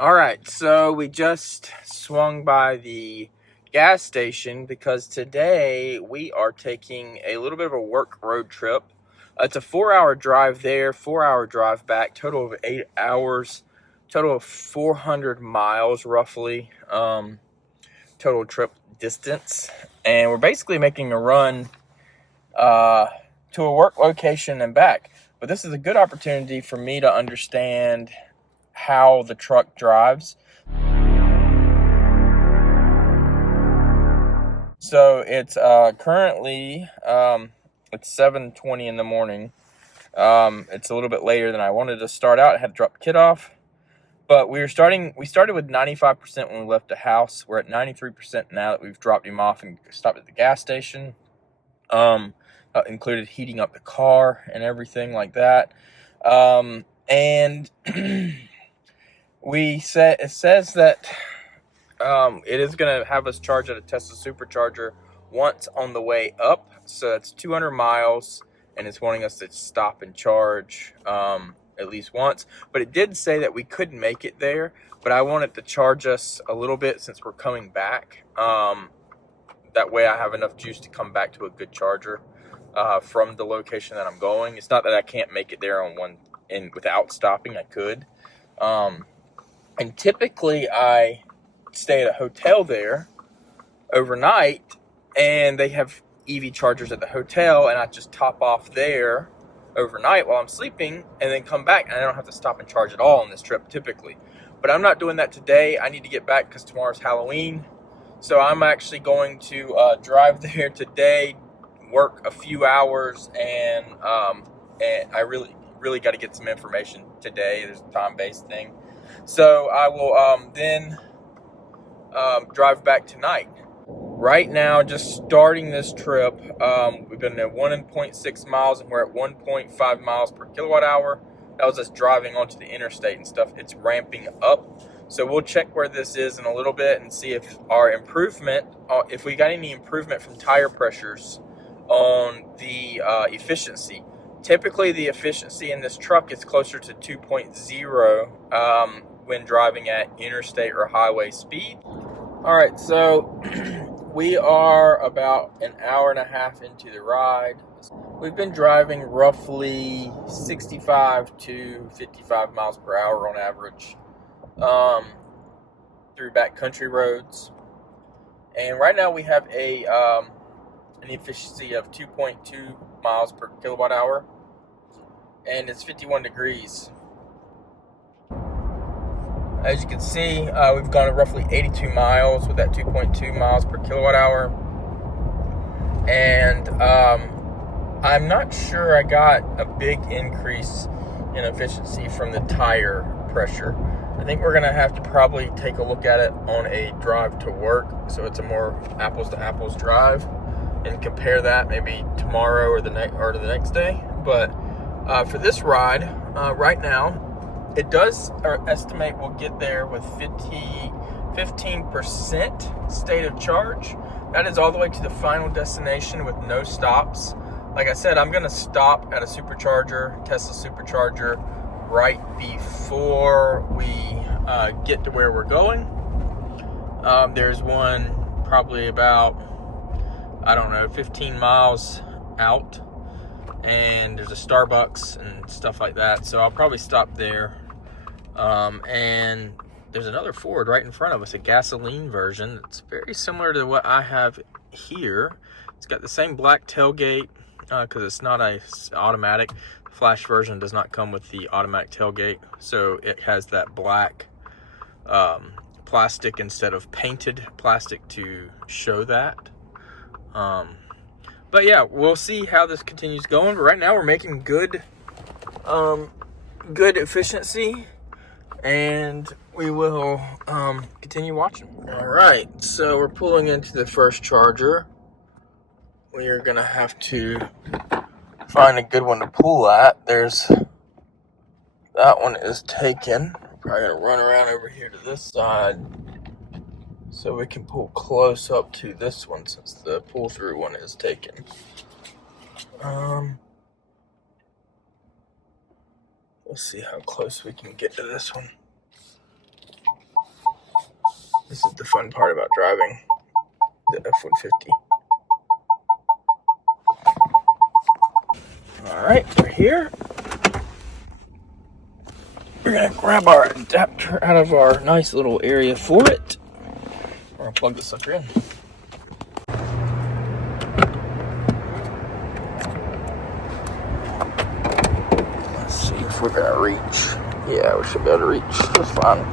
All right, so we just swung by the gas station because today we are taking a little bit of a work road trip. It's a 4-hour drive there, 4-hour drive back, total of 8 hours, total of 400 miles roughly, total trip distance. And we're basically making a run to a work location and back. But this is a good opportunity for me to understand how the truck drives. So it's currently it's 7:20 in the morning. It's a little bit later than I wanted to start out. I had to drop the kid off, but we started with 95% when we left the house. We're at 93% now that we've dropped him off and stopped at the gas station. Included heating up the car and everything like that. And it says that it is going to have us charge at a Tesla supercharger once on the way up. So that's 200 miles, and it's wanting us to stop and charge at least once. But it did say that we couldn't make it there, but I want it to charge us a little bit since we're coming back. That way I have enough juice to come back to a good charger from the location that I'm going. It's not that I can't make it there without stopping. I could. And typically I stay at a hotel there overnight, and they have EV chargers at the hotel, and I just top off there overnight while I'm sleeping and then come back, and I don't have to stop and charge at all on this trip typically. But I'm not doing that today. I need to get back because tomorrow's Halloween. So I'm actually going to drive there today, work a few hours, and I really got to get some information today. There's a time-based thing. So I will then drive back tonight. Right now, just starting this trip, we've been at 1.6 miles, and we're at 1.5 miles per kilowatt hour. That was us driving onto the interstate and stuff. It's ramping up. So we'll check where this is in a little bit and see if if we got any improvement from tire pressures on the efficiency. Typically, the efficiency in this truck is closer to 2.0 when driving at interstate or highway speed. All right, so we are about an hour and a half into the ride. We've been driving roughly 65 to 55 miles per hour on average through backcountry roads. And right now we have an efficiency of 2.2 miles per kilowatt hour, and it's 51 degrees. As you can see, we've gone roughly 82 miles with that 2.2 miles per kilowatt hour. And I'm not sure I got a big increase in efficiency from the tire pressure. I think we're going to have to probably take a look at it on a drive to work, so it's a more apples to apples drive, and compare that maybe tomorrow or the next day. But for this ride, right now, it does estimate we'll get there with 15% state of charge. That is all the way to the final destination with no stops. Like I said, I'm going to stop at a supercharger, Tesla supercharger, right before we get to where we're going. There's one probably about, 15 miles out, and there's a Starbucks and stuff like that, so I'll probably stop there. And there's another Ford right in front of us, a gasoline version. It's very similar to what I have here. It's got the same black tailgate because it's not a automatic. The Flash version does not come with the automatic tailgate, so it has that black plastic instead of painted plastic to show that. But yeah, we'll see how this continues going. But right now we're making good efficiency, and we will continue watching. All right, so we're pulling into the first charger. We are gonna have to find a good one to pull at. That one is taken. Probably gonna run around over here to this side so we can pull close up to this one since the pull-through one is taken. Let's see how close we can get to this one. This is the fun part about driving the F-150. All right, we're here. We're gonna grab our adapter out of our nice little area for it. We're gonna plug this sucker in. Let's see if we're gonna reach. Yeah, we should be able to reach just fine.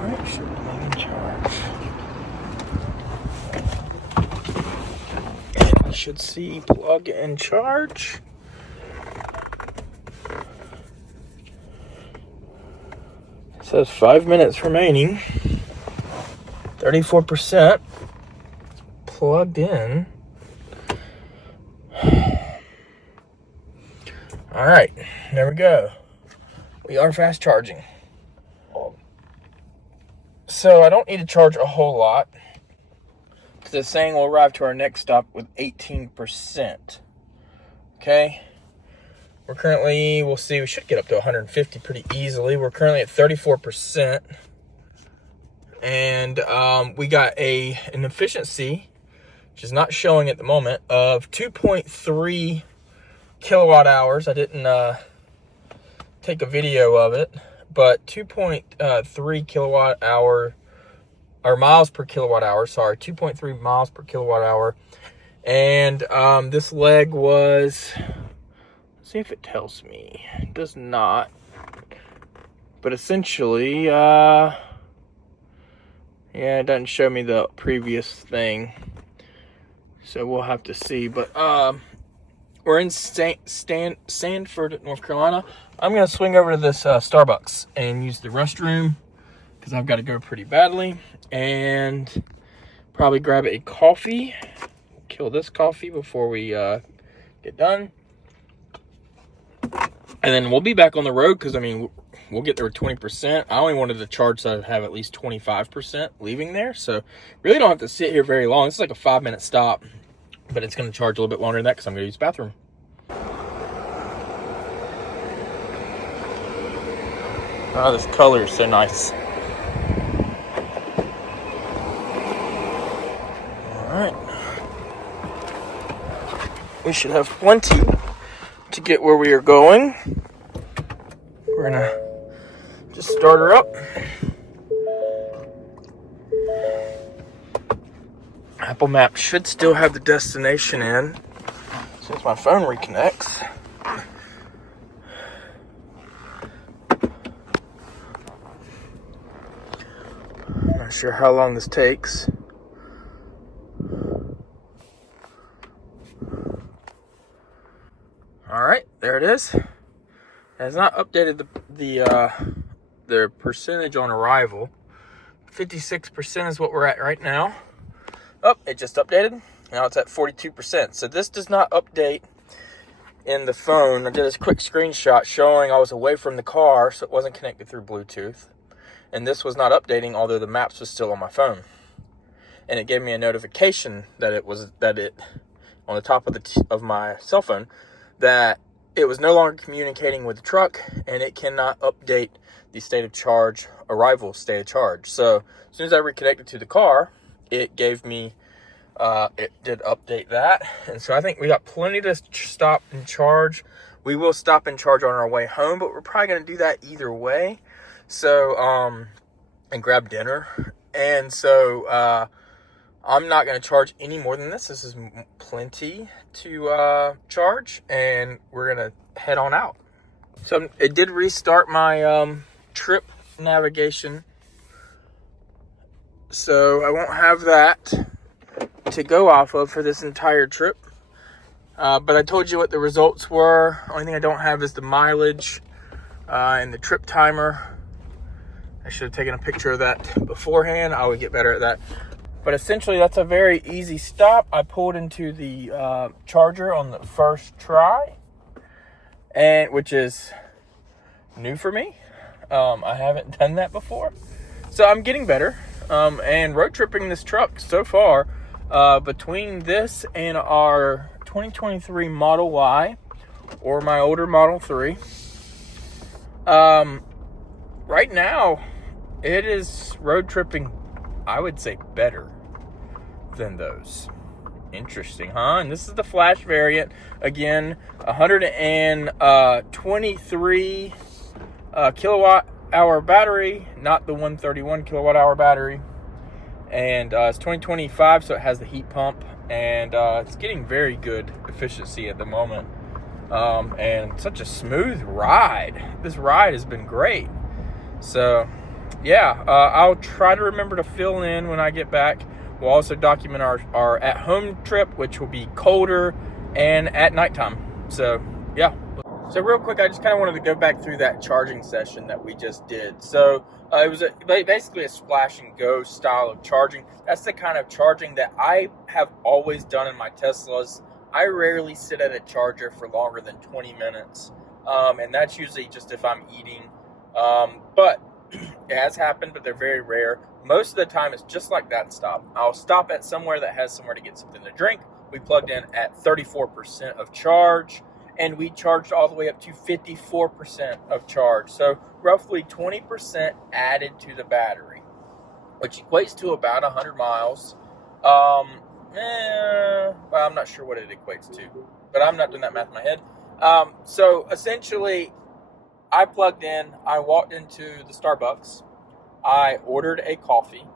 Alright, should be in charge. And I should see plug and charge. It says 5 minutes remaining. 34% plugged in. All right, there we go. We are fast charging. So I don't need to charge a whole lot because it's saying we'll arrive to our next stop with 18%. Okay. We're currently, we'll see, we should get up to 150 pretty easily. We're currently at 34%. And we got an efficiency, which is not showing at the moment, of 2.3 kilowatt hours. I didn't take a video of it, but 2.3 kilowatt hour, or miles per kilowatt hour, sorry, 2.3 miles per kilowatt hour. And this leg was, let's see if it tells me. It does not. But essentially, yeah, it doesn't show me the previous thing. So we'll have to see. But we're in Sanford, North Carolina. I'm going to swing over to this Starbucks and use the restroom because I've got to go pretty badly. And probably grab a coffee. Kill this coffee before we get done. And then we'll be back on the road because, I mean, we'll get there with 20%. I only wanted to charge so I'd have at least 25% leaving there. So really don't have to sit here very long. This is like a 5-minute stop, but it's going to charge a little bit longer than that because I'm going to use the bathroom. Oh, this color is so nice. All right. We should have plenty to get where we are going. We're going to just start her up. Apple Maps should still have the destination in since my phone reconnects. I'm not sure how long this takes. All right, there it is. It has not updated the percentage on arrival. 56% is what we're at right now. Oh, it just updated. Now it's at 42%. So this does not update in the phone. I did a quick screenshot showing I was away from the car, so it wasn't connected through Bluetooth. And this was not updating, although the maps was still on my phone. And it gave me a notification that it on the top of my cell phone that it was no longer communicating with the truck, and it cannot update the state of charge, arrival state of charge. So as soon as I reconnected to the car, it gave me, it did update that. And so I think we got plenty to stop and charge. We will stop and charge on our way home, but we're probably going to do that either way. So, and grab dinner. And so, I'm not going to charge any more than this. This is plenty to charge, and we're going to head on out. So it did restart my trip navigation. So I won't have that to go off of for this entire trip. But I told you what the results were. Only thing I don't have is the mileage and the trip timer. I should have taken a picture of that beforehand. I would get better at that. But essentially, that's a very easy stop. I pulled into the charger on the first try, and which is new for me. I haven't done that before. So I'm getting better. And road tripping this truck so far, between this and our 2023 Model Y, or my older Model 3. Right now, it is road tripping, I would say, better than those. Interesting, huh? And this is the Flash variant. Again, 123 kilowatt hour battery, not the 131 kilowatt hour battery. And it's 2025, so it has the heat pump, and it's getting very good efficiency at the moment. And such a smooth ride. This ride has been great. So yeah, I'll try to remember to fill in when I get back. We'll also document our at-home trip, which will be colder and at nighttime. So yeah. So real quick, I just kind of wanted to go back through that charging session that we just did. So it was basically a splash and go style of charging. That's the kind of charging that I have always done in my Teslas. I rarely sit at a charger for longer than 20 minutes. And that's usually just if I'm eating. But it has happened, but they're very rare. Most of the time, it's just like that stop. I'll stop at somewhere that has somewhere to get something to drink. We plugged in at 34% of charge, and we charged all the way up to 54% of charge. So roughly 20% added to the battery, which equates to about 100 miles. Well, I'm not sure what it equates to, but I'm not doing that math in my head. So essentially, I plugged in, I walked into the Starbucks, I ordered a coffee,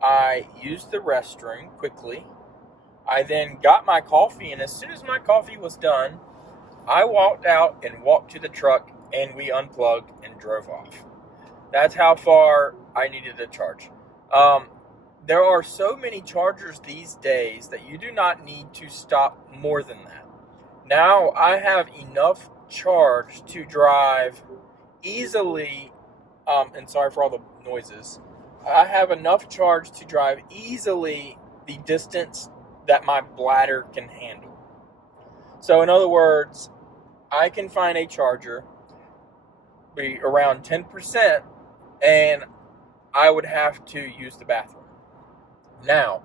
I used the restroom quickly, I then got my coffee, and as soon as my coffee was done, I walked out and walked to the truck, and we unplugged and drove off. That's how far I needed to charge. There are so many chargers these days that you do not need to stop more than that. Now I have enough charge to drive easily, and sorry for all the noises, I have enough charge to drive easily the distance that my bladder can handle. So in other words, I can find a charger, be around 10%, and I would have to use the bathroom. Now,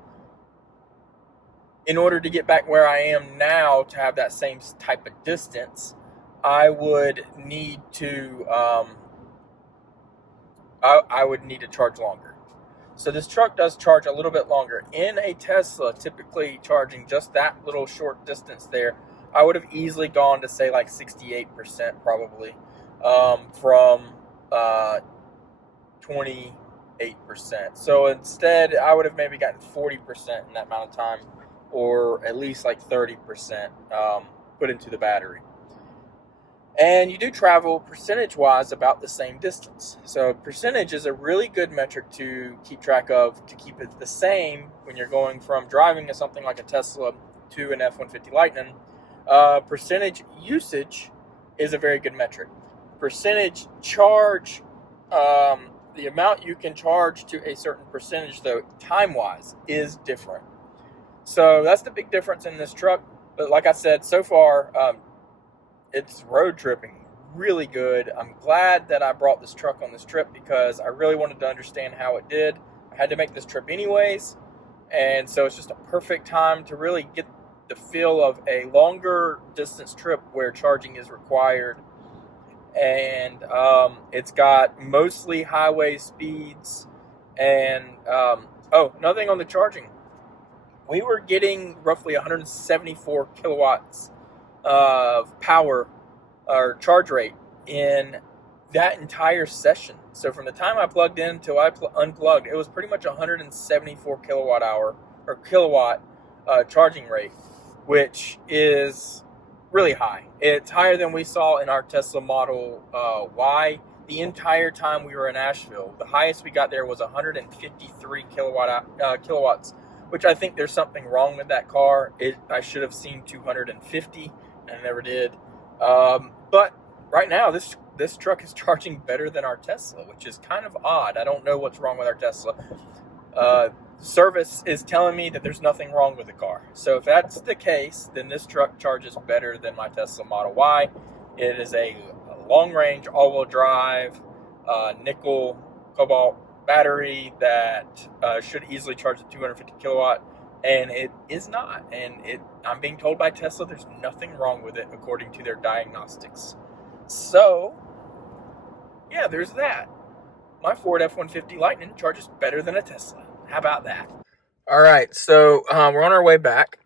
in order to get back where I am now to have that same type of distance, I would need to I would need to charge longer. So this truck does charge a little bit longer. In a Tesla, typically charging just that little short distance there, I would have easily gone to say like 68% probably, from 28%. So instead, I would have maybe gotten 40% in that amount of time, or at least like 30% put into the battery. And you do travel percentage-wise about the same distance. So percentage is a really good metric to keep track of, to keep it the same when you're going from driving to something like a Tesla to an F-150 Lightning. Percentage usage is a very good metric. Percentage charge, the amount you can charge to a certain percentage, though, time-wise, is different. So that's the big difference in this truck. But like I said, so far, it's road tripping really good. I'm glad that I brought this truck on this trip because I really wanted to understand how it did. I had to make this trip anyways, and so it's just a perfect time to really get the feel of a longer distance trip where charging is required. And it's got mostly highway speeds. And another thing on the charging, we were getting roughly 174 kilowatts of power or charge rate in that entire session. So from the time I plugged in till I unplugged, it was pretty much 174 kilowatt charging rate, which is really high. It's higher than we saw in our Tesla Model Y the entire time we were in Asheville. The highest we got there was 153 kilowatts, which I think there's something wrong with that car. I should have seen 250, and I never did. But right now, this truck is charging better than our Tesla, which is kind of odd. I don't know what's wrong with our Tesla. Service is telling me that there's nothing wrong with the car. So if that's the case, then this truck charges better than my Tesla Model Y. It is a long-range, all-wheel drive, nickel, cobalt battery that should easily charge a 250 kilowatt. And it is not. And I'm being told by Tesla there's nothing wrong with it according to their diagnostics. So, yeah, there's that. My Ford F-150 Lightning charges better than a Tesla. How about that? All right, so we're on our way back.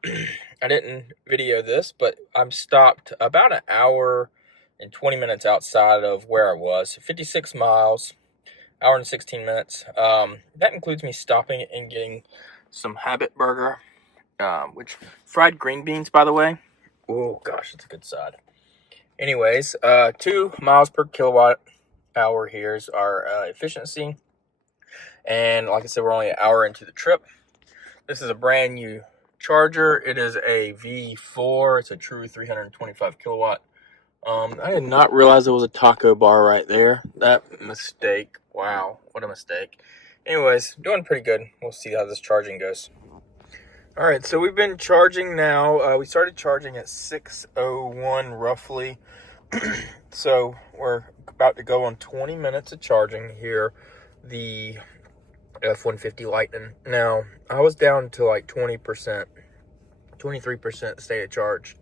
I didn't video this, but I'm stopped about an hour and 20 minutes outside of where I was. 56 miles, hour and 16 minutes. That includes me stopping and getting some Habit Burger, which fried green beans, by the way. Oh, gosh, it's a good side. Anyways, 2 miles per kilowatt hour here is our efficiency. And like I said, we're only an hour into the trip. This is a brand new charger. It is a V4. It's a true 325 kilowatt. I did not realize there was a taco bar right there. That mistake. Wow, what a mistake. Anyways, doing pretty good. We'll see how this charging goes. All right, so we've been charging now. We started charging at 6:01 roughly. So we're about to go on 20 minutes of charging here. The F-150 Lightning. Now, I was down to like 20%, 23% state of charge.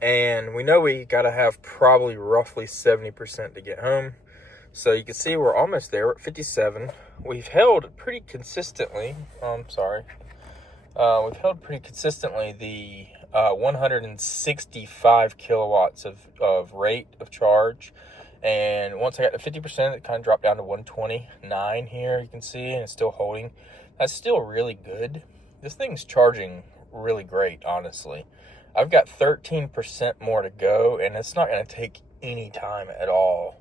And we know we got to have probably roughly 70% to get home. So you can see we're almost there. We're at 57. We've held pretty consistently. We've held pretty consistently the 165 kilowatts of rate of charge. And once I got to 50%, it kind of dropped down to 129 here, you can see, and it's still holding. That's still really good. This thing's charging really great, honestly. I've got 13% more to go, and it's not going to take any time at all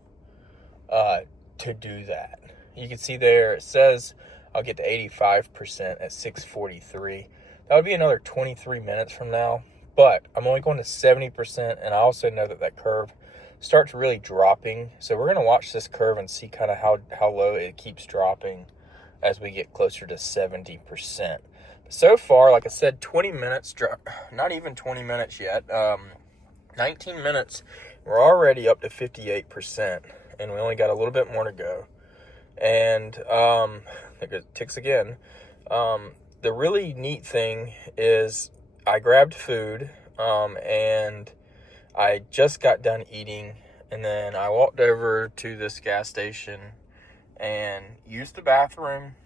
to do that. You can see there, it says I'll get to 85% at 6:43. That would be another 23 minutes from now, but I'm only going to 70%, and I also know that curve starts really dropping. So we're going to watch this curve and see kind of how low it keeps dropping as we get closer to 70%. So far, like I said, 20 minutes, not even 20 minutes yet, 19 minutes, we're already up to 58%, and we only got a little bit more to go. And it ticks again. The really neat thing is I grabbed food, and I just got done eating, and then I walked over to this gas station and used the bathroom.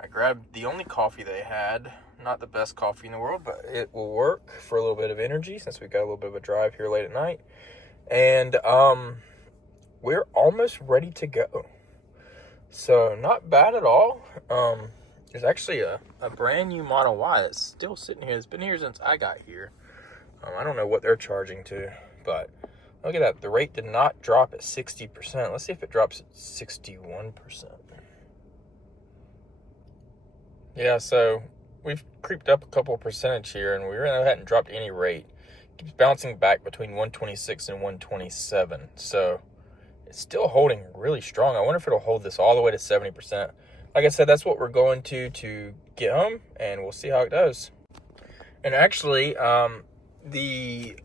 I grabbed the only coffee they had. Not the best coffee in the world, but it will work for a little bit of energy since we got a little bit of a drive here late at night. And we're almost ready to go. So not bad at all. There's actually a brand new Model Y that's still sitting here. It's been here since I got here. I don't know what they're charging to, but look at that. The rate did not drop at 60%. Let's see if it drops at 61%. Yeah, so we've creeped up a couple of percentage here, and we really hadn't dropped any rate. It keeps bouncing back between 126 and 127. So it's still holding really strong. I wonder if it'll hold this all the way to 70%. Like I said, that's what we're going to get home, and we'll see how it does. And actually, the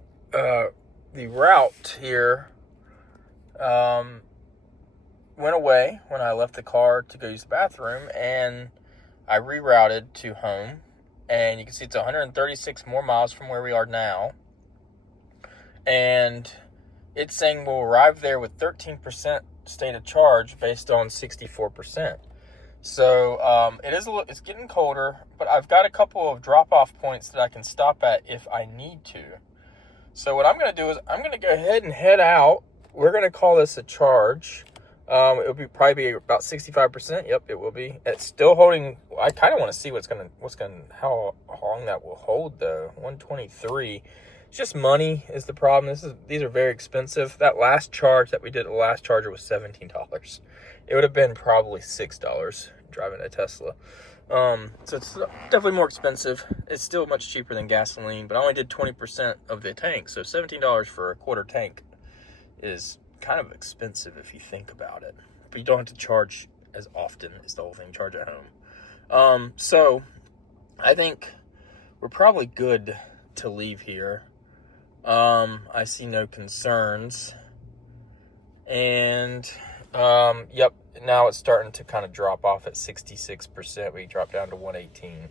route here went away when I left the car to go use the bathroom, and I rerouted to home, and you can see it's 136 more miles from where we are now, and it's saying we'll arrive there with 13% state of charge based on 64%. So it's getting colder, but I've got a couple of drop-off points that I can stop at if I need to. So what I'm going to do is I'm going to go ahead and head out. We're going to call this a charge. It will probably be about 65%. Yep, it will be. It's still holding. I kind of want to see how long that will hold though. 123. It's just money is the problem. These are very expensive. That last charge that we did, the last charger was $17. It would have been probably $6 driving a Tesla. So it's definitely more expensive. It's still much cheaper than gasoline, but I only did 20% of the tank. So $17 for a quarter tank is kind of expensive if you think about it. But you don't have to charge as often as the whole thing. Charge at home. So I think we're probably good to leave here. I see no concerns. And yep, now it's starting to kind of drop off at 66%. We dropped down to 118.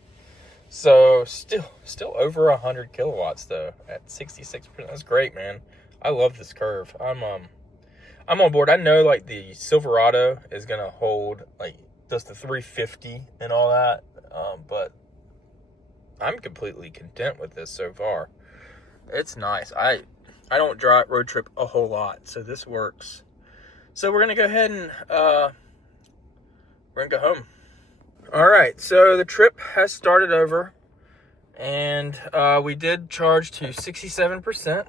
So still over 100 kilowatts though at 66%. That's great, man. I love this curve. I'm on board. I know like the Silverado is gonna hold like just the 350 and all that, but I'm completely content with this so far. It's nice. I don't road trip a whole lot, so this works. So we're gonna go ahead and we're gonna go home. All right, so the trip has started over, and we did charge to 67%.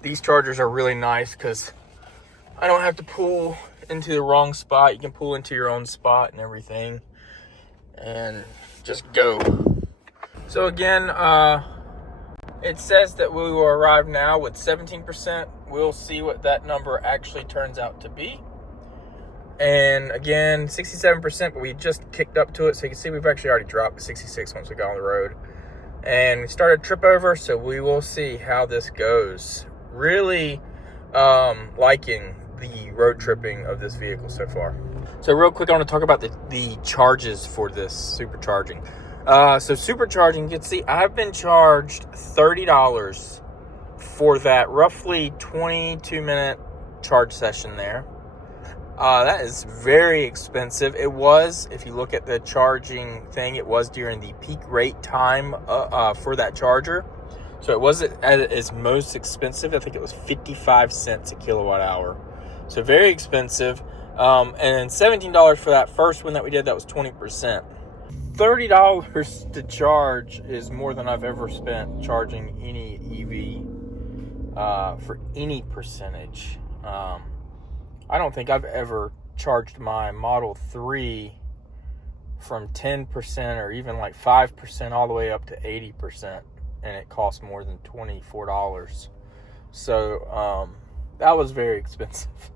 These chargers are really nice because I don't have to pull into the wrong spot. You can pull into your own spot and everything, and just go. So again, it says that we will arrive now with 17%. We'll see what that number actually turns out to be. And again, 67%, but we just kicked up to it. So you can see we've actually already dropped to 66 once we got on the road. And we started trip over, so we will see how this goes. Really liking the road tripping of this vehicle so far. So real quick, I want to talk about the charges for this supercharging. So supercharging, you can see I've been charged $30 for that roughly 22-minute charge session there. That is very expensive. It was, if you look at the charging thing, it was during the peak rate time for that charger. So it wasn't at its most expensive. I think it was 55 cents a kilowatt hour. So very expensive. And then $17 for that first one that we did, that was 20%. $30 to charge is more than I've ever spent charging any EV for any percentage. I don't think I've ever charged my Model 3 from 10% or even like 5% all the way up to 80%, and it cost more than $24. So that was very expensive.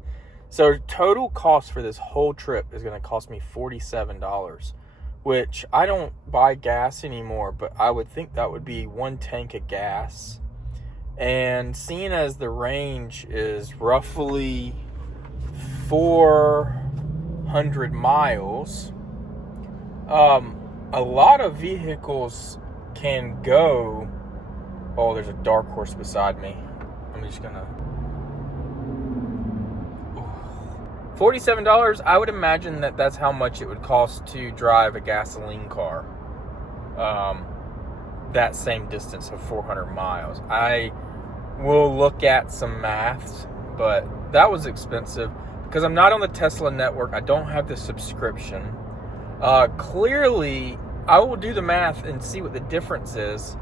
So total cost for this whole trip is going to cost me $47, which I don't buy gas anymore, but I would think that would be one tank of gas. And seeing as the range is roughly 400 miles, a lot of vehicles can go. Oh, there's a dark horse beside me. I'm just gonna. $47, I would imagine that's how much it would cost to drive a gasoline car. That same distance of 400 miles. I will look at some maths, but that was expensive because I'm not on the Tesla network. I don't have the subscription. Clearly, I will do the math and see what the difference is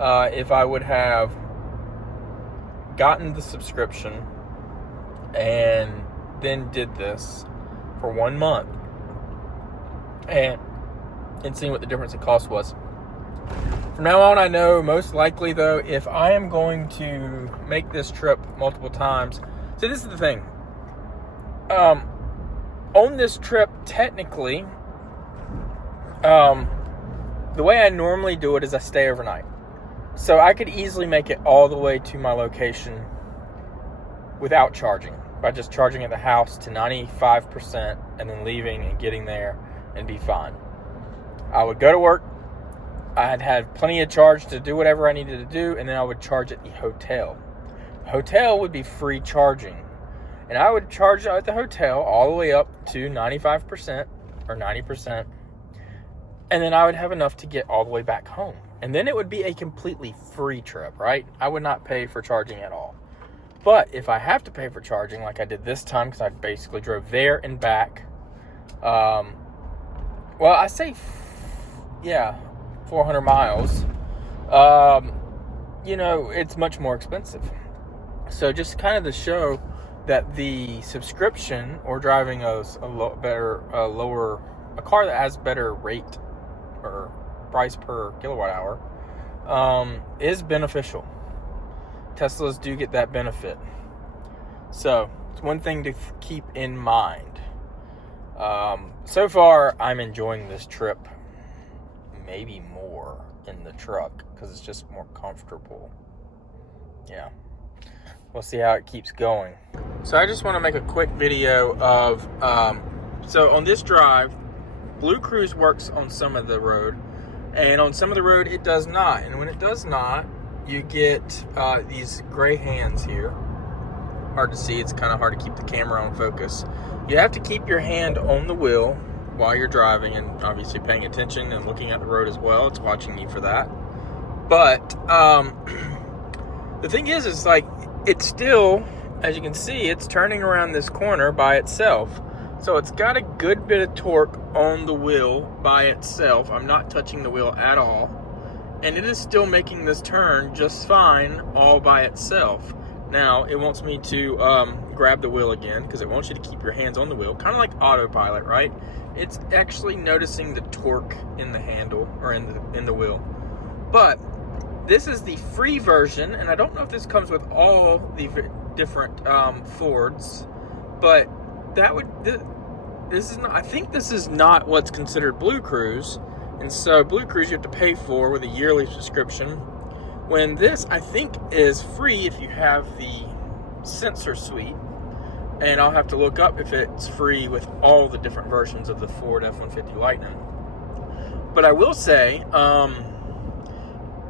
if I would have gotten the subscription and then did this for 1 month and seeing what the difference in cost was. From now on, I know most likely though, if I am going to make this trip multiple times, so this is the thing. On this trip, technically, the way I normally do it is I stay overnight. So I could easily make it all the way to my location without charging, by just charging at the house to 95% and then leaving and getting there and be fine. I would go to work. I'd have plenty of charge to do whatever I needed to do, and then I would charge at the hotel. The hotel would be free charging. And I would charge at the hotel all the way up to 95% or 90%. And then I would have enough to get all the way back home. And then it would be a completely free trip, right? I would not pay for charging at all. But if I have to pay for charging, like I did this time, because I basically drove there and back, well, I say, 400 miles, it's much more expensive. So just kind of to show that the subscription or driving a car that has better rate or price per kilowatt hour is beneficial. Teslas do get that benefit. So it's one thing to keep in mind. So far, I'm enjoying this trip. Maybe more in the truck because it's just more comfortable. Yeah. We'll see how it keeps going. So I just want to make a quick video of, so on this drive, Blue Cruise works on some of the road. And on some of the road, it does not. And when it does not, you get these gray hands here. Hard to see. It's kind of hard to keep the camera on focus. You have to keep your hand on the wheel while you're driving, and obviously paying attention and looking at the road as well. It's watching you for that. But the thing is like, it's still, as you can see, it's turning around this corner by itself. So it's got a good bit of torque on the wheel by itself. I'm not touching the wheel at all. And it is still making this turn just fine all by itself. Now, it wants me to grab the wheel again, because it wants you to keep your hands on the wheel, kind of like autopilot, right? It's actually noticing the torque in the handle, or in the wheel. But this is the free version, and I don't know if this comes with all the different Fords, but this is not, I think this is not what's considered Blue Cruise, and so Blue Cruise you have to pay for with a yearly subscription. When this, I think, is free if you have the sensor suite, and I'll have to look up if it's free with all the different versions of the Ford F-150 Lightning. But I will say,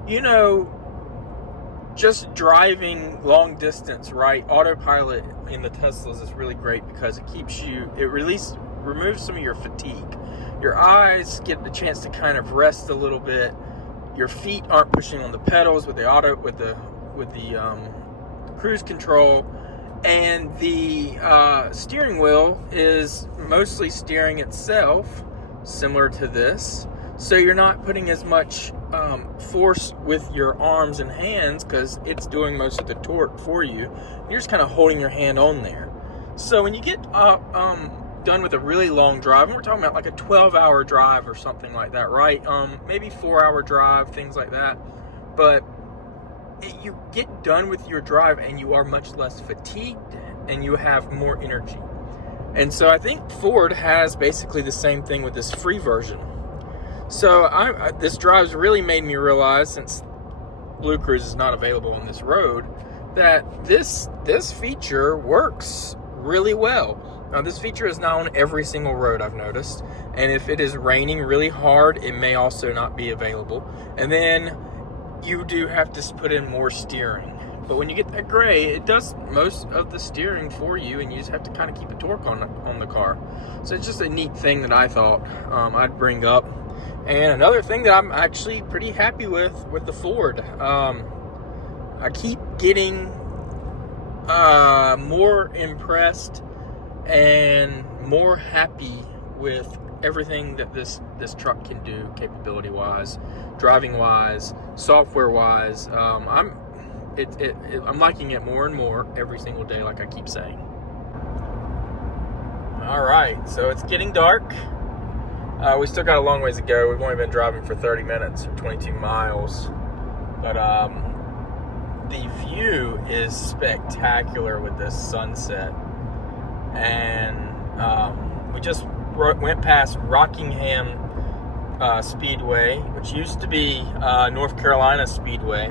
you know, just driving long distance, right? Autopilot in the Teslas is really great because it keeps you, removes some of your fatigue. Your eyes get the chance to kind of rest a little bit. Your feet aren't pushing on the pedals with the cruise control, and the steering wheel is mostly steering itself, similar to this. So you're not putting as much force with your arms and hands because it's doing most of the torque for you. You're just kind of holding your hand on there. So when you get done with a really long drive, and we're talking about like a 12-hour drive or something like that, right? Maybe 4-hour drive, things like that. But you get done with your drive and you are much less fatigued and you have more energy. And so I think Ford has basically the same thing with this free version. So this drive's really made me realize, since Blue Cruise is not available on this road, that this feature works really well. Now, this feature is not on every single road, I've noticed. And if it is raining really hard, it may also not be available. And then you do have to put in more steering. But when you get that gray, it does most of the steering for you, and you just have to kind of keep a torque on the car. So it's just a neat thing that I thought I'd bring up. And another thing that I'm actually pretty happy with the Ford. I keep getting more impressed and more happy with everything that this truck can do, capability wise, driving wise, software wise. I'm liking it more and more every single day, like I keep saying. All right, so it's getting dark. We still got a long ways to go. We've only been driving for 30 minutes or 22 miles, but the view is spectacular with this sunset. And we just went past Rockingham Speedway, which used to be North Carolina Speedway,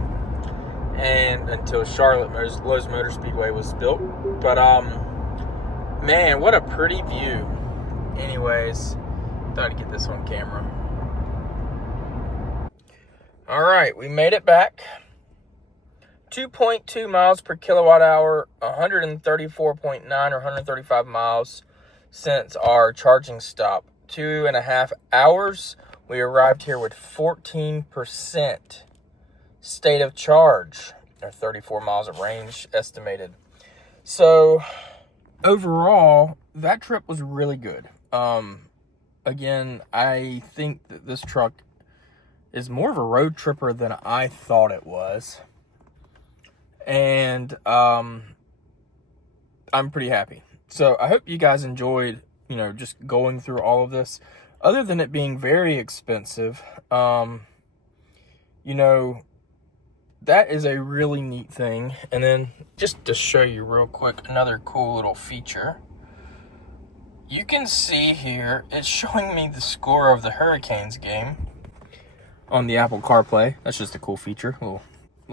and until Charlotte Lowe's Motor Speedway was built. But man, what a pretty view. Anyways, thought I'd get this on camera. All right, we made it back. 2.2 miles per kilowatt hour, 134.9 or 135 miles since our charging stop. 2.5 hours. We arrived here with 14% state of charge, or 34 miles of range estimated. So overall, that trip was really good. Again, I think that this truck is more of a road tripper than I thought it was. And I'm pretty happy. So I hope you guys enjoyed, just going through all of this. Other than it being very expensive, that is a really neat thing. And then just to show you real quick, another cool little feature. You can see here, it's showing me the score of the Hurricanes game on the Apple CarPlay. That's just a cool feature, little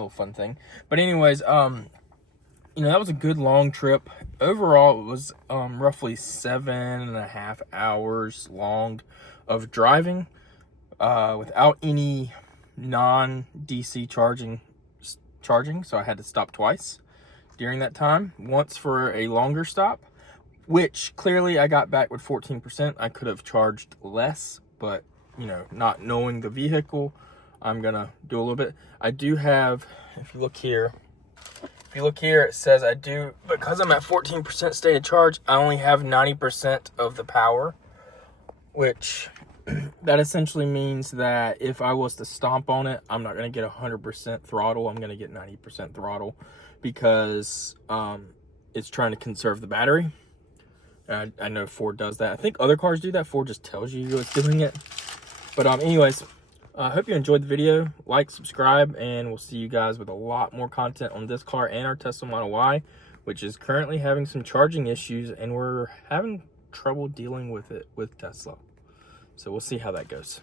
fun thing. But anyways, that was a good long trip. Overall, it was roughly 7.5 hours long of driving. without any non-DC charging, so I had to stop twice during that time. Once for a longer stop, which clearly I got back with 14%. I could have charged less, but you know, not knowing the vehicle, I'm gonna do a little bit. I do have, if you look here, it says I do, because I'm at 14% state of charge, I only have 90% of the power, which that essentially means that if I was to stomp on it, I'm not going to get 100% throttle. I'm going to get 90% throttle because it's trying to conserve the battery. I know Ford does that. I think other cars do that. Ford just tells you it's doing it. But anyways, I hope you enjoyed the video. Like, subscribe, and we'll see you guys with a lot more content on this car and our Tesla Model Y, which is currently having some charging issues, and we're having trouble dealing with it with Tesla. So we'll see how that goes.